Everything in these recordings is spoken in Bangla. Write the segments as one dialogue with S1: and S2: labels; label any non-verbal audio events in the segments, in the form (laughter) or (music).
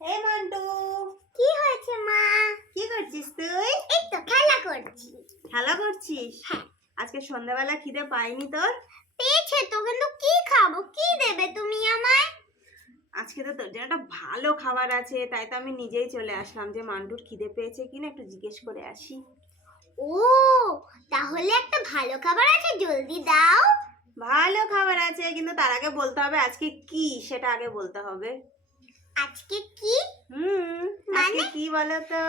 S1: এই মন্টু।
S2: কি হয়েছে মা?
S1: কি করছিস তুই?
S2: এই তো খেলা করছি।
S1: খেলা করছিস?
S2: হ্যাঁ।
S1: আজকে সন্ধ্যাবেলা খিদে পাইনি তোর?
S2: পেয়েছে তো কিন্তু কি খাব? কি দেবে তুমি আমায়?
S1: আজকে তো তোর জন্য একটা ভালো খাবার আছে তাই তো আমি নিজেই চলে আসলাম যে মান্টুর খিদে পেয়েছে কিনা একটু জিজ্ঞেস করে আসি।
S2: ও তাহলে একটা ভালো খাবার আছে জলদি দাও।
S1: ভালো খাবার আছে কিন্তু তার আগে বলতে হবে আজকে কি সেটা আগে বলতে হবে।
S2: আজকে কি?
S1: হুম আজকে
S2: মানে?
S1: কি বলো তো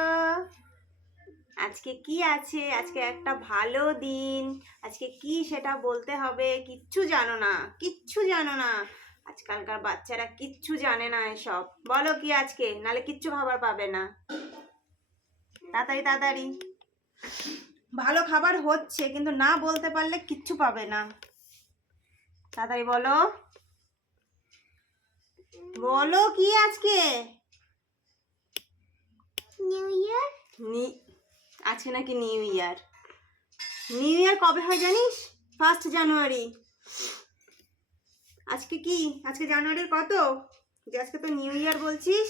S1: আজকে কি আছে? আজকে একটা ভালো দিন। আজকে কি সেটা বলতে হবে কিচ্ছু জানো না কিচ্ছু জানো না। আজকালকার বাচ্চারা কিচ্ছু জানে না এসব। বলো কি আজকে? নালে কিচ্ছু খাবার পাবে না। তাড়াতাড়ি তাড়াতাড়ি। ভালো খাবার হচ্ছে কিন্তু না বলতে পারলে কিচ্ছু পাবে না। তাড়াতাড়ি বলো। বলো কি আজকে?
S2: নিউ ইয়ার
S1: নি আজকে নাকি নিউ ইয়ার নিউ ইয়ার কবে হয় জানিস? ফার্স্ট জানুয়ারি আজকে কি? আজকে জানুয়ারির কত? যে আজকে তো নিউ ইয়ার বলছিস?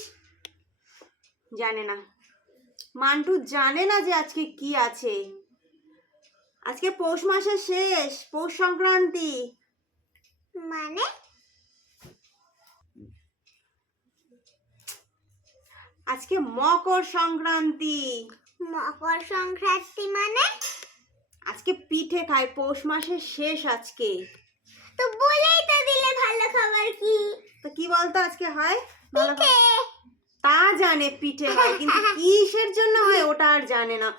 S1: জানে না। মান্টু জানে না যে আজকে কি আছে। আজকে পৌষ মাসের শেষ পৌষ সংক্রান্তি।
S2: মানে?
S1: আজকে মকর সংক্রান্তি।
S2: মকর সংক্রান্তি মানে?
S1: আজকে পিঠে খায় পৌষ মাসের শেষ আজকে।
S2: তো বলেই তো দিলে ভালো খাবার কি?
S1: তো কি বলতো আজকে হয়? ভালো
S2: পিঠে।
S1: তা জানে পিঠে হয় কিন্তু (laughs) কিসের জন্য হয় ওটা আর জানে না।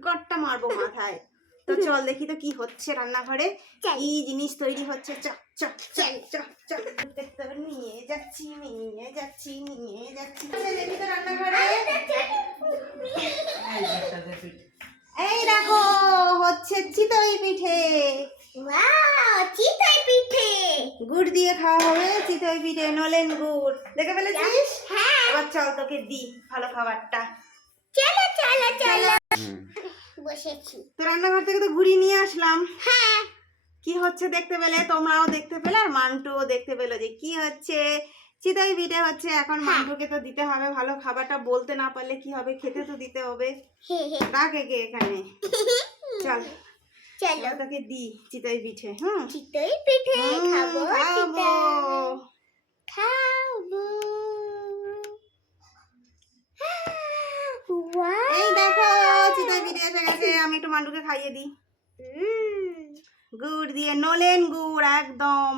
S1: গট্টা মারবো মাথায়। তো চল দেখি তো কি হচ্ছে রান্নাঘরে।
S2: চল।
S1: কি জিনিস তৈরি হচ্ছে? চ চ চ
S2: চল।
S1: চ চ দেখতে হবে, নিয়ে যাচ্ছি নিয়ে যাচ্ছি নিয়ে যাচ্ছি। চল, দেখি তো রান্নাঘরে। এই দেখো হচ্ছে চিতই পিঠে।
S2: ওয়াও চিতই পিঠে।
S1: গুড় দিয়ে খাওয়া হবে চিতই পিঠে নলেন গুড়। দেখে ফেলেছিস?
S2: হ্যাঁ।
S1: এবার চল তোকে দি ভালো খাবারটা।
S2: চলো চলো চলো। বসেছি।
S1: তো রান্নাঘর থেকে তো ঘুরিয়ে নিয়ে আসলাম।
S2: হ্যাঁ।
S1: কি হচ্ছে দেখতে পেলে? তোমরাও দেখতে পেলে আর মান্টুও দেখতে পেল যে কি হচ্ছে। চিতই পিঠে হচ্ছে এখন
S2: হ্যাঁ।
S1: মান্টুকে তো দিতে হবে ভালো খাবারটা। বলতে না পারলে কি হবে? খেতে তো দিতে হবে। রাখে কে এখানে? চল।
S2: চলো।
S1: তোকে দি চিতই পিঠে হুম?
S2: চিতই পিঠে খাব
S1: খাব।
S2: খাব ওয়াও
S1: এই দেখো চিতই পিঠে এসে গেছে আমি একটু মান্টুকে খাইয়ে দিই। গুড় দিয়ে নলেন গুড় একদম।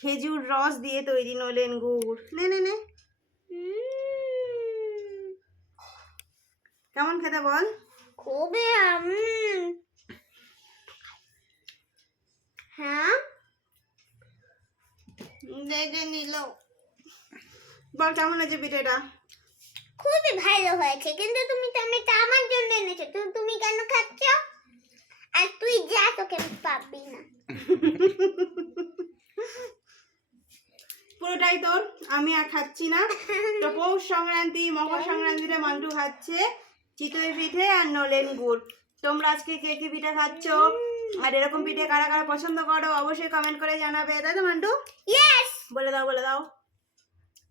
S1: খেজুর রস দিয়ে তৈরি নলেন গুড়। নে নে নে। কেমন খেতে বল?
S2: খুবই। হ্যাঁ?
S1: দেখে নিল। বল কেমন হয়েছে পিঠেটা?
S2: খুবই ভালো হয়েছে। কিন্তু তুমি তো আমি তো আমার জন্য এনেছো। তো তুমি কেন খাচ্ছ? আর তুই যা তোকে পাবি না।
S1: পুরোটাই তোর আমি আর খাচ্ছি না। তো পৌষ সংক্রান্তি মকর সংক্রান্তিতে মান্টু খাচ্ছে চিতই পিঠে আর নলেন গুড়। তোমরা আজকে কে কি পিঠে খাচ্ছ? আর এরকম পিঠে কারা কারা পছন্দ করো অবশ্যই কমেন্ট করে জানাবে। তাই তো মান্টু?
S2: ইয়েস
S1: বলে দাও বলে দাও।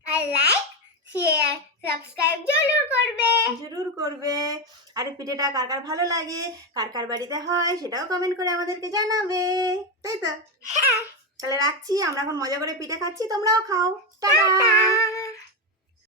S2: আর লাইক শেয়ার সাবস্ক্রাইব জরুর করবে।
S1: জরুর করবে। আর পিঠেটা কার কার ভালো লাগে কার কার বাড়িতে হয় সেটাও কমেন্ট করে আমাদেরকে জানাবে। তাই তো?
S2: হ্যাঁ।
S1: তাহলে রাখছি আমরা এখন মজা করে পিঠে খাচ্ছি তোমরাও খাও।
S2: টাটা।